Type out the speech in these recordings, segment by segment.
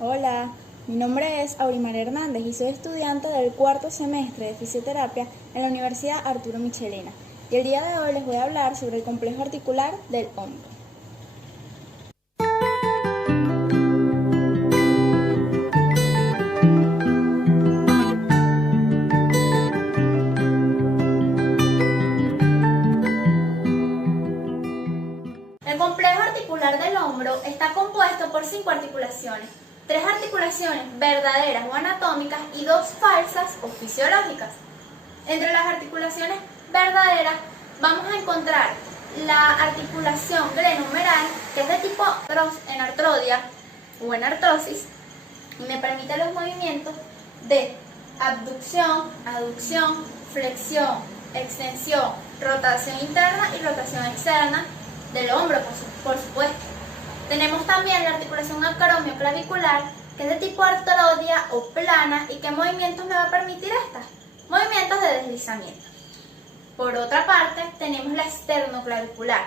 Hola, mi nombre es Aurimar Hernández y soy estudiante del cuarto semestre de fisioterapia en la Universidad Arturo Michelena. Y el día de hoy les voy a hablar sobre el complejo articular del hombro. El complejo articular del hombro está compuesto por 5 articulaciones, 3 articulaciones verdaderas o anatómicas y 2 falsas o fisiológicas. Entre las articulaciones verdaderas vamos a encontrar la articulación glenohumeral, que es de tipo enartrodia o en artrosis, y me permite los movimientos de abducción, aducción, flexión, extensión, rotación interna y rotación externa del hombro, por supuesto. Tenemos también la articulación acromioclavicular, que es de tipo artrodia o plana. ¿Y qué movimientos me va a permitir esta? Movimientos de deslizamiento. Por otra parte, tenemos la esternoclavicular,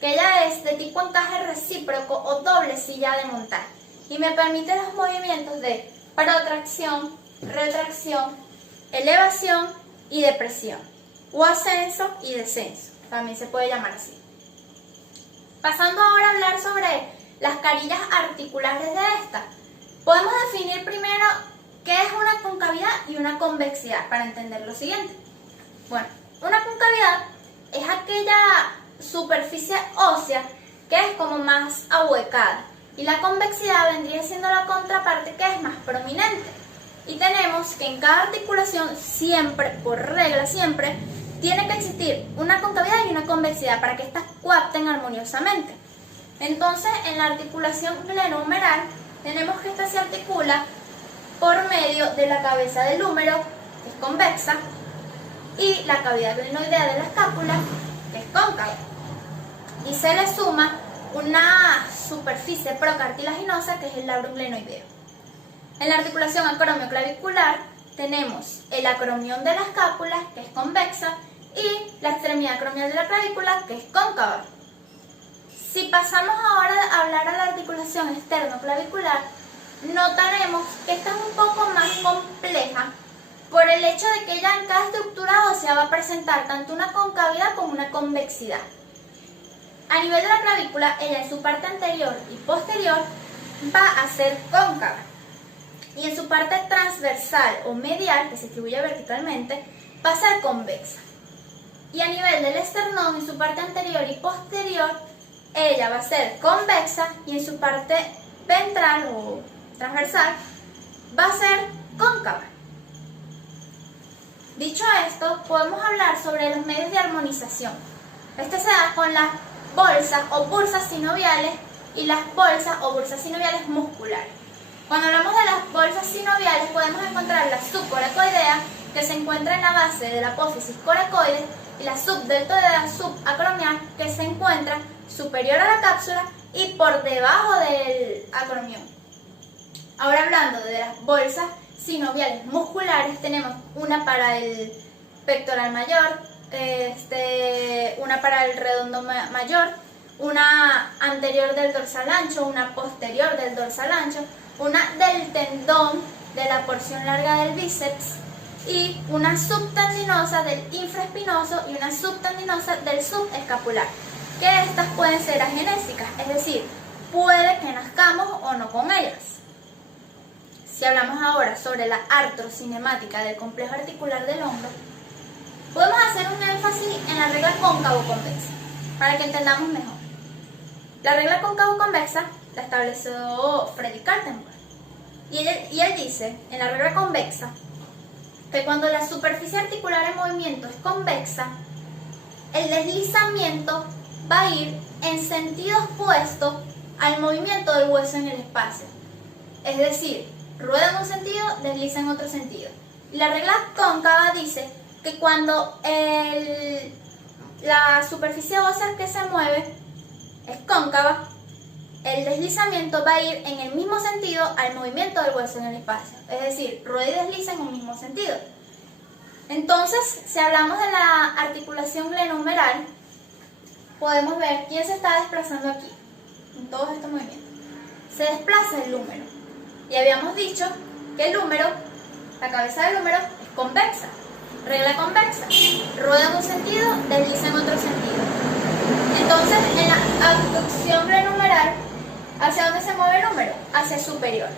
que ya es de tipo encaje recíproco o doble silla de montar, y me permite los movimientos de protracción, retracción, elevación y depresión, o ascenso y descenso, también se puede llamar así. Pasando ahora a hablar sobre las carillas articulares de esta, podemos definir primero qué es una concavidad y una convexidad para entender lo siguiente. Bueno, una concavidad es aquella superficie ósea que es como más ahuecada, y la convexidad vendría siendo la contraparte, que es más prominente. Y tenemos que en cada articulación siempre, por regla siempre, tiene que existir una concavidad y una convexidad para que éstas coapten armoniosamente. Entonces, en la articulación glenohumeral tenemos que esta se articula por medio de la cabeza del húmero, que es convexa, y la cavidad glenoidea de la escápula, que es cóncava. Y se le suma una superficie procartilaginosa, que es el labrum glenoideo. En la articulación acromioclavicular tenemos el acromión de la escápula, que es convexa, y la extremidad acromial de la clavícula, que es cóncava. Si pasamos ahora a hablar a la articulación esternoclavicular, notaremos que esta es un poco más compleja por el hecho de que ella en cada estructura ósea va a presentar tanto una concavidad como una convexidad. A nivel de la clavícula, ella en su parte anterior y posterior va a ser cóncava, y en su parte transversal o medial, que se distribuye verticalmente, va a ser convexa. Y a nivel del esternón, en su parte anterior y posterior, ella va a ser convexa, y en su parte ventral o transversal va a ser cóncava. Dicho esto, podemos hablar sobre los medios de armonización. Este se da con las bolsas o bursas sinoviales y las bolsas o bursas sinoviales musculares. Cuando hablamos de las bolsas sinoviales, podemos encontrar la subcoracoidea, que se encuentra en la base de la apófisis coracoides, y la subdeltoidea subacromial, que se encuentra superior a la cápsula y por debajo del acromión. Ahora, hablando de las bolsas sinoviales musculares, tenemos una para el pectoral mayor, una para el redondo mayor, una anterior del dorsal ancho, una posterior del dorsal ancho, una del tendón de la porción larga del bíceps, y una subtendinosa del infraespinoso y una subtendinosa del subescapular, que estas pueden ser agenésicas, es decir, puede que nazcamos o no con ellas. Si hablamos ahora sobre la artrocinemática del complejo articular del hombro, podemos hacer un énfasis en la regla cóncavo-convexa, para que entendamos mejor. La regla cóncavo-convexa la estableció Freddy Kaltenborn, y él dice, en la regla convexa, que cuando la superficie articular en movimiento es convexa, el deslizamiento va a ir en sentido opuesto al movimiento del hueso en el espacio. Es decir, rueda en un sentido, desliza en otro sentido. Y la regla cóncava dice que cuando la superficie ósea que se mueve es cóncava, el deslizamiento va a ir en el mismo sentido al movimiento del hueso en el espacio. Es decir, rueda y desliza en un mismo sentido. Entonces, si hablamos de la articulación glenohumeral, podemos ver quién se está desplazando aquí, en todos estos movimientos. Se desplaza el húmero. Y habíamos dicho que el húmero, la cabeza del húmero, es convexa. Regla convexa. Rueda en un sentido, desliza en otro sentido. Entonces, en la abducción renumeral, ¿hacia dónde se mueve el húmero? Hacia superior.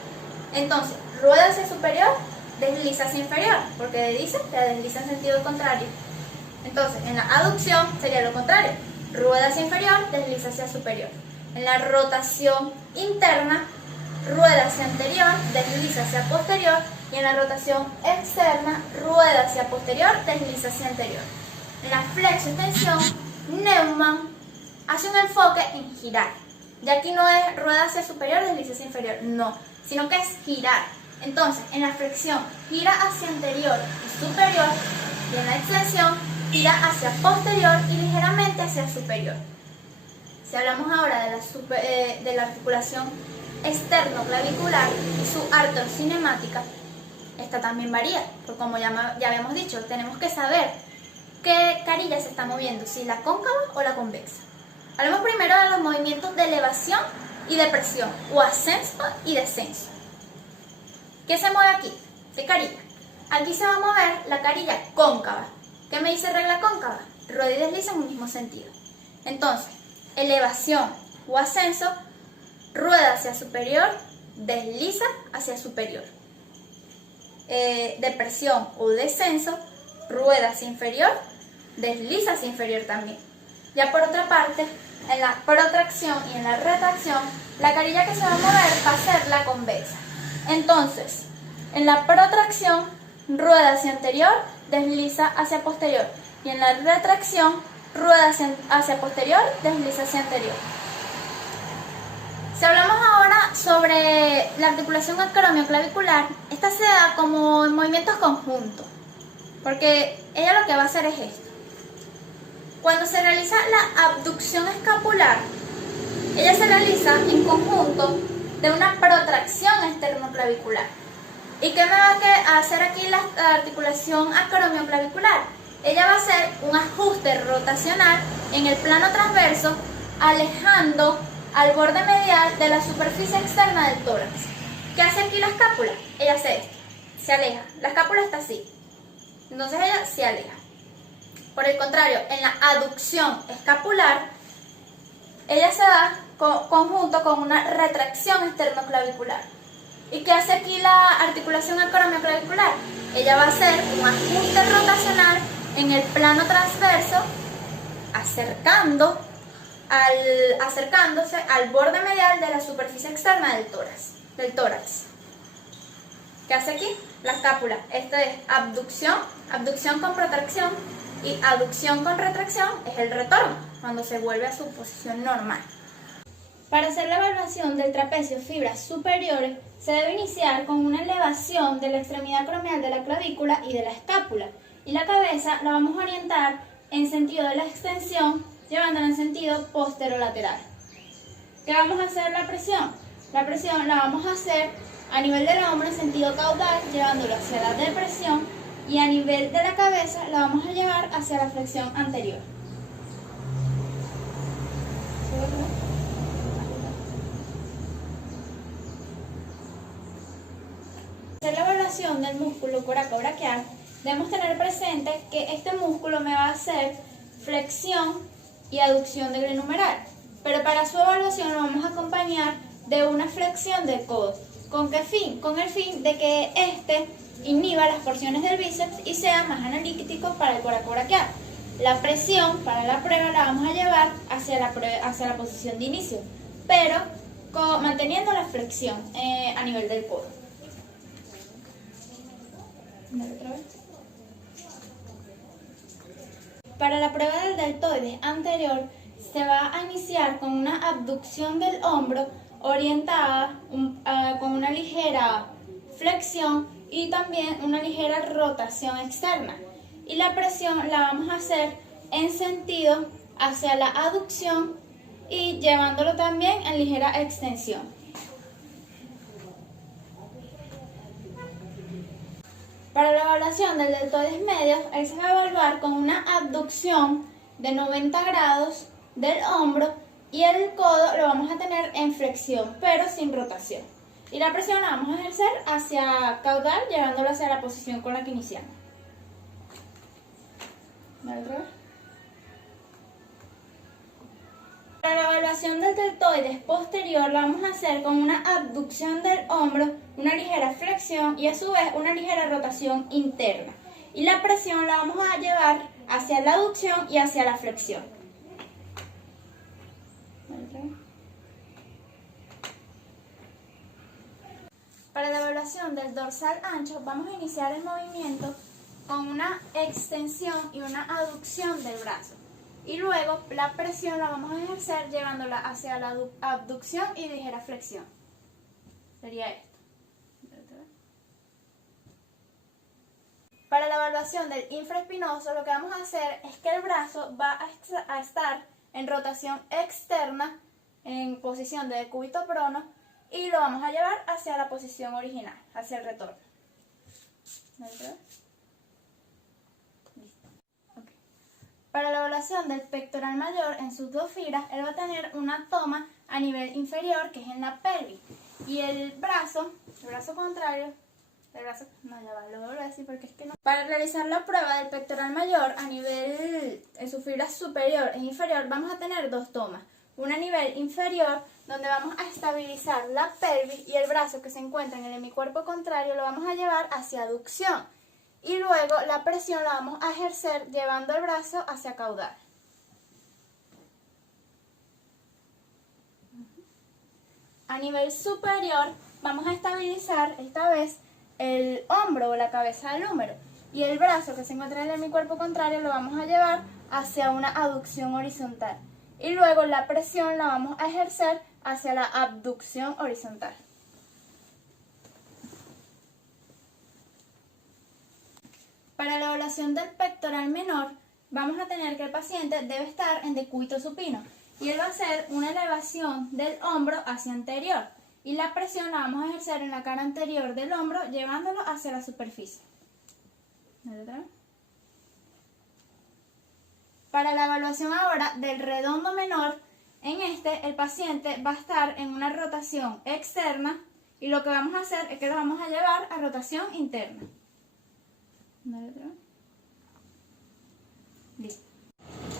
Entonces, rueda hacia superior, desliza hacia inferior, porque dice que desliza en sentido contrario. Entonces, en la aducción sería lo contrario. Rueda hacia inferior, desliza hacia superior. En la rotación interna, rueda hacia anterior, desliza hacia posterior. Y en la rotación externa, rueda hacia posterior, desliza hacia anterior. En la flexo-extensión, Neumann hace un enfoque en girar. Ya aquí no es rueda hacia superior, desliza hacia inferior, no, sino que es girar. Entonces, en la flexión, gira hacia anterior y superior, y en la extensión, gira hacia posterior y ligeramente hacia superior. Si hablamos ahora de la articulación externo-clavicular y su artrocinemática, esta también varía, porque como ya habíamos dicho, tenemos que saber qué carilla se está moviendo, si la cóncava o la convexa. Hablemos primero de los movimientos de elevación y de presión, o ascenso y descenso. ¿Qué se mueve aquí? ¿Qué carilla? Aquí se va a mover la carilla cóncava. ¿Qué me dice regla cóncava? Rueda y desliza en un mismo sentido. Entonces, elevación o ascenso, rueda hacia superior, desliza hacia superior. Depresión o descenso, rueda hacia inferior, desliza hacia inferior también. Ya por otra parte, en la protracción y en la retracción, la carilla que se va a mover va a ser la convexa. Entonces, en la protracción, rueda hacia anterior, desliza hacia posterior. Y en la retracción, rueda hacia posterior, desliza hacia anterior. Si hablamos ahora sobre la articulación acromioclavicular, esta se da como en movimientos conjuntos, porque ella lo que va a hacer es esto. Cuando se realiza la abducción escapular, ella se realiza en conjunto de una protracción esternoclavicular. ¿Y qué me va a hacer aquí la articulación acromioclavicular? Ella va a hacer un ajuste rotacional en el plano transverso, alejando al borde medial de la superficie externa del tórax. ¿Qué hace aquí la escápula? Ella hace esto, se aleja. La escápula está así, entonces ella se aleja. Por el contrario, en la aducción escapular, ella se da conjunto con una retracción esternoclavicular. ¿Y qué hace aquí la articulación acromioclavicular? Ella va a hacer un ajuste rotacional en el plano transverso, acercándose al borde medial de la superficie externa del tórax. ¿Qué hace aquí? La escápula. Esto es abducción, abducción con protracción, y aducción con retracción es el retorno, cuando se vuelve a su posición normal. Para hacer la evaluación del trapecio fibras superiores, se debe iniciar con una elevación de la extremidad acromial de la clavícula y de la escápula, y la cabeza la vamos a orientar en sentido de la extensión, llevándola en sentido posterolateral. ¿Qué vamos a hacer la presión? La presión la vamos a hacer a nivel del hombro en sentido caudal, llevándolo hacia la depresión, y a nivel de la cabeza la vamos a llevar hacia la flexión anterior. Para hacer la evaluación del músculo coracobraquial, debemos tener presente que este músculo me va a hacer flexión y aducción de glenumeral, pero para su evaluación lo vamos a acompañar de una flexión del codo. ¿Con qué fin? Con el fin de que este inhiba las porciones del bíceps y sea más analítico para el coracobraquial. La presión para la prueba la vamos a llevar hacia la posición de inicio, pero manteniendo la flexión a nivel del codo. Para la prueba del deltoides anterior se va a iniciar con una abducción del hombro orientada con una ligera flexión y también una ligera rotación externa. Y la presión la vamos a hacer en sentido hacia la aducción y llevándolo también en ligera extensión. Para la evaluación del deltoides medio, él se va a evaluar con una abducción de 90 grados del hombro y el codo lo vamos a tener en flexión, pero sin rotación. Y la presión la vamos a ejercer hacia caudal, llevándola hacia la posición con la que iniciamos. ¿Vale, otra vez? Para la evaluación del deltoides posterior la vamos a hacer con una abducción del hombro, una ligera flexión y a su vez una ligera rotación interna. Y la presión la vamos a llevar hacia la aducción y hacia la flexión. Para la evaluación del dorsal ancho vamos a iniciar el movimiento con una extensión y una aducción del brazo. Y luego la presión la vamos a ejercer llevándola hacia la abducción y ligera flexión. Sería esto. Para la evaluación del infraespinoso lo que vamos a hacer es que el brazo va a estar en rotación externa en posición de decúbito prono y lo vamos a llevar hacia la posición original, hacia el retorno. Para la evaluación del pectoral mayor en sus dos filas, él va a tener una toma a nivel inferior, que es en la pelvis. Y el brazo contrario, lo voy a decir porque es que no. Para realizar la prueba del pectoral mayor a nivel, en su fila superior e inferior, vamos a tener dos tomas. Una a nivel inferior, donde vamos a estabilizar la pelvis y el brazo que se encuentra en el hemicuerpo contrario lo vamos a llevar hacia aducción. Y luego la presión la vamos a ejercer llevando el brazo hacia caudal. A nivel superior vamos a estabilizar esta vez el hombro o la cabeza del húmero. Y el brazo que se encuentra en mi cuerpo contrario lo vamos a llevar hacia una aducción horizontal. Y luego la presión la vamos a ejercer hacia la abducción horizontal. Para la evaluación del pectoral menor, vamos a tener que el paciente debe estar en decúbito supino y él va a hacer una elevación del hombro hacia anterior y la presión la vamos a ejercer en la cara anterior del hombro llevándolo hacia la superficie. Para la evaluación ahora del redondo menor, en el paciente va a estar en una rotación externa y lo que vamos a hacer es que lo vamos a llevar a rotación interna. Listo.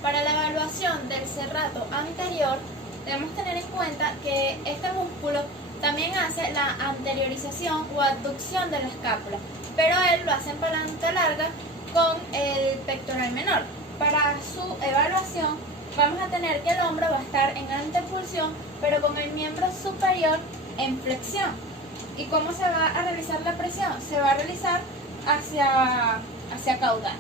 Para la evaluación del serrato anterior debemos tener en cuenta que este músculo también hace la anteriorización o abducción de la escápula, pero él lo hace en palanca larga con el pectoral menor. Para su evaluación vamos a tener que el hombro va a estar en antepulsión, pero con el miembro superior en flexión. ¿Y cómo se va a realizar la presión? Se va a realizar hacia caudal.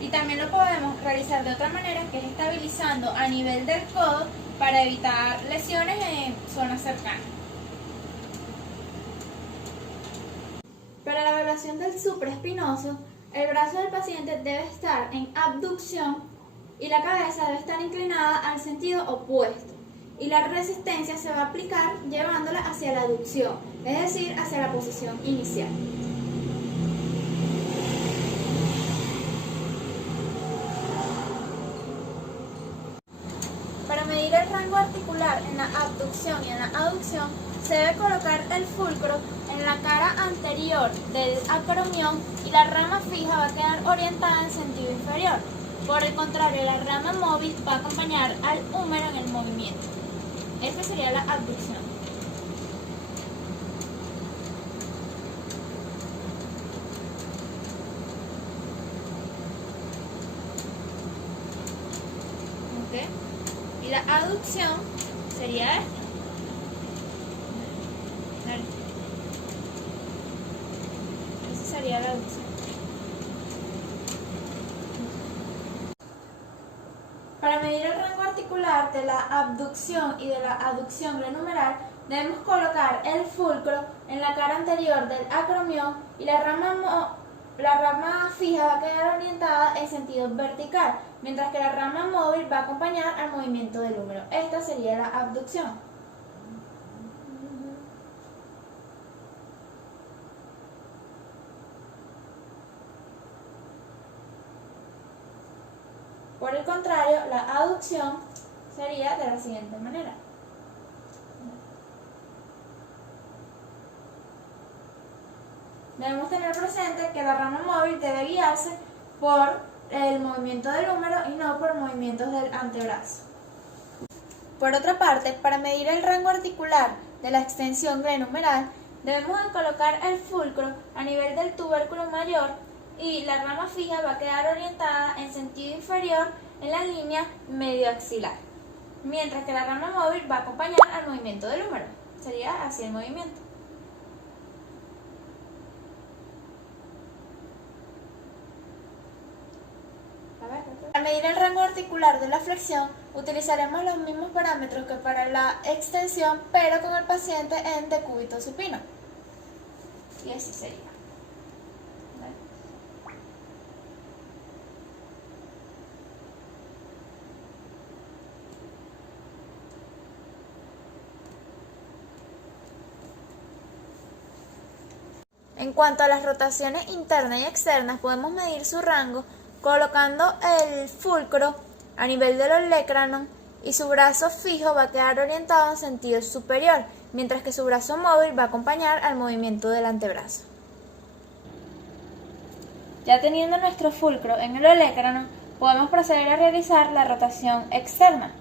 Y también lo podemos realizar de otra manera, que es estabilizando a nivel del codo para evitar lesiones en zonas cercanas. Para la evaluación del supraespinoso, el brazo del paciente debe estar en abducción y la cabeza debe estar inclinada al sentido opuesto. Y la resistencia se va a aplicar llevándola hacia la aducción, es decir, hacia la posición inicial. Para medir el rango articular en la abducción y en la aducción, se debe colocar el fulcro en la cara anterior del acromión y la rama fija va a quedar orientada en sentido inferior. Por el contrario, la rama móvil va a acompañar al húmero en el movimiento. Esta sería la abducción. ¿Okay? Y la aducción sería esta. Esa sería la aducción. Para medir el rango articular de la abducción y de la aducción glenumeral, debemos colocar el fulcro en la cara anterior del acromión y la rama fija va a quedar orientada en sentido vertical, mientras que la rama móvil va a acompañar al movimiento del húmero. Esta sería la abducción. Por el contrario, la aducción sería de la siguiente manera. Debemos tener presente que la rama móvil debe guiarse por el movimiento del húmero y no por movimientos del antebrazo. Por otra parte, para medir el rango articular de la extensión glenumeral, debemos colocar el fulcro a nivel del tubérculo mayor y la rama fija va a quedar orientada en sentido inferior en la línea medioaxilar, mientras que la rama móvil va a acompañar al movimiento del húmero. Sería así el movimiento. Para medir el rango articular de la flexión, utilizaremos los mismos parámetros que para la extensión, pero con el paciente en decúbito supino. Y así sería. En cuanto a las rotaciones internas y externas, podemos medir su rango colocando el fulcro a nivel del olecranon y su brazo fijo va a quedar orientado en sentido superior, mientras que su brazo móvil va a acompañar al movimiento del antebrazo. Ya teniendo nuestro fulcro en el olecranon, podemos proceder a realizar la rotación externa.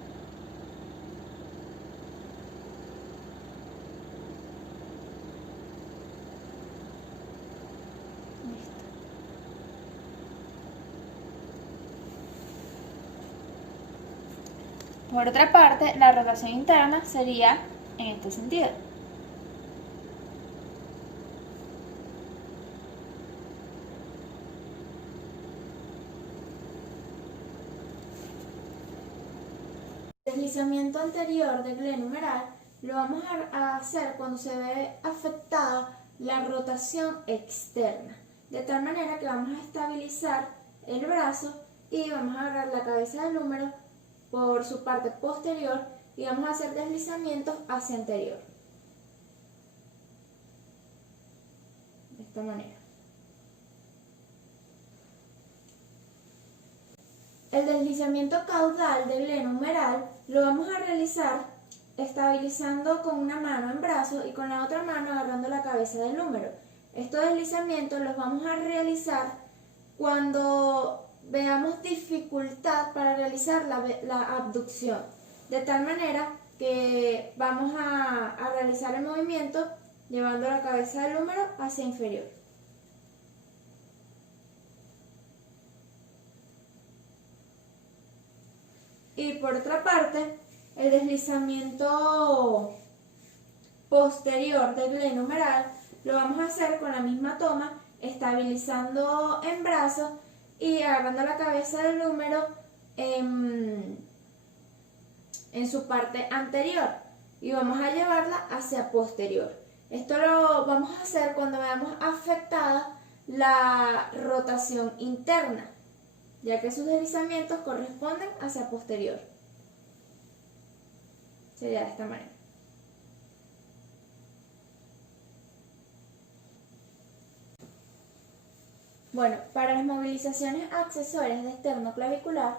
Por otra parte, la rotación interna sería en este sentido. El deslizamiento anterior del glenumeral lo vamos a hacer cuando se ve afectada la rotación externa, de tal manera que vamos a estabilizar el brazo y vamos a agarrar la cabeza del húmero por su parte posterior y vamos a hacer deslizamientos hacia anterior. De esta manera. El deslizamiento caudal del glenumeral lo vamos a realizar estabilizando con una mano en brazo y con la otra mano agarrando la cabeza del húmero. Estos deslizamientos los vamos a realizar cuando veamos dificultad para realizar la abducción, de tal manera que vamos a realizar el movimiento llevando la cabeza del húmero hacia inferior. Y por otra parte, el deslizamiento posterior del glenumeral lo vamos a hacer con la misma toma, estabilizando en brazo y agarrando la cabeza del húmero en su parte anterior y vamos a llevarla hacia posterior. Esto lo vamos a hacer cuando veamos afectada la rotación interna, ya que sus deslizamientos corresponden hacia posterior. Sería de esta manera. Bueno, para las movilizaciones accesorias de esternoclavicular,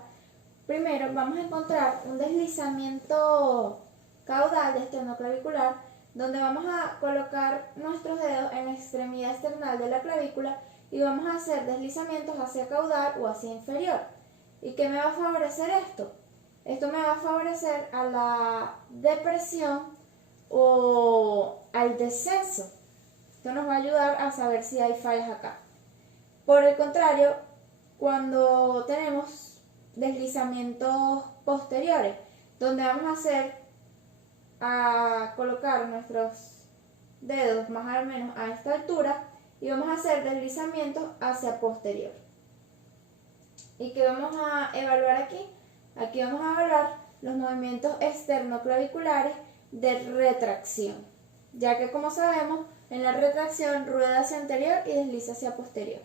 primero vamos a encontrar un deslizamiento caudal de esternoclavicular, donde vamos a colocar nuestros dedos en la extremidad external de la clavícula y vamos a hacer deslizamientos hacia caudal o hacia inferior. ¿Y qué me va a favorecer esto? Esto me va a favorecer a la depresión o al descenso. Esto nos va a ayudar a saber si hay fallas acá. Por el contrario, cuando tenemos deslizamientos posteriores, donde vamos a colocar nuestros dedos más o menos a esta altura y vamos a hacer deslizamientos hacia posterior. ¿Y qué vamos a evaluar aquí? Aquí vamos a evaluar los movimientos externoclaviculares de retracción, ya que como sabemos, en la retracción rueda hacia anterior y desliza hacia posterior.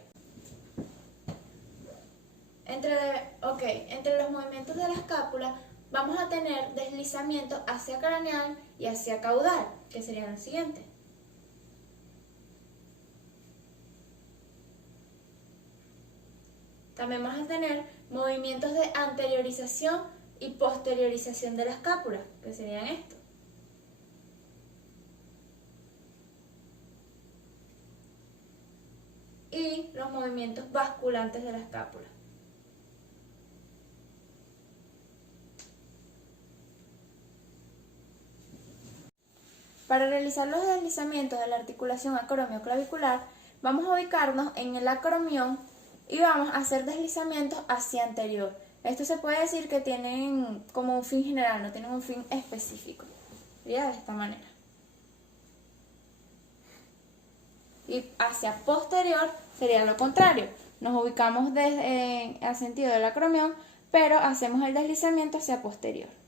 Entre los movimientos de la escápula vamos a tener deslizamientos hacia craneal y hacia caudal, que serían los siguientes. También vamos a tener movimientos de anteriorización y posteriorización de la escápula, que serían estos. y los movimientos basculantes de la escápula. Para realizar los deslizamientos de la articulación acromioclavicular, vamos a ubicarnos en el acromión y vamos a hacer deslizamientos hacia anterior. Esto se puede decir que tienen como un fin general, no tienen un fin específico. Sería de esta manera. Y hacia posterior sería lo contrario. Nos ubicamos al sentido del acromión, pero hacemos el deslizamiento hacia posterior.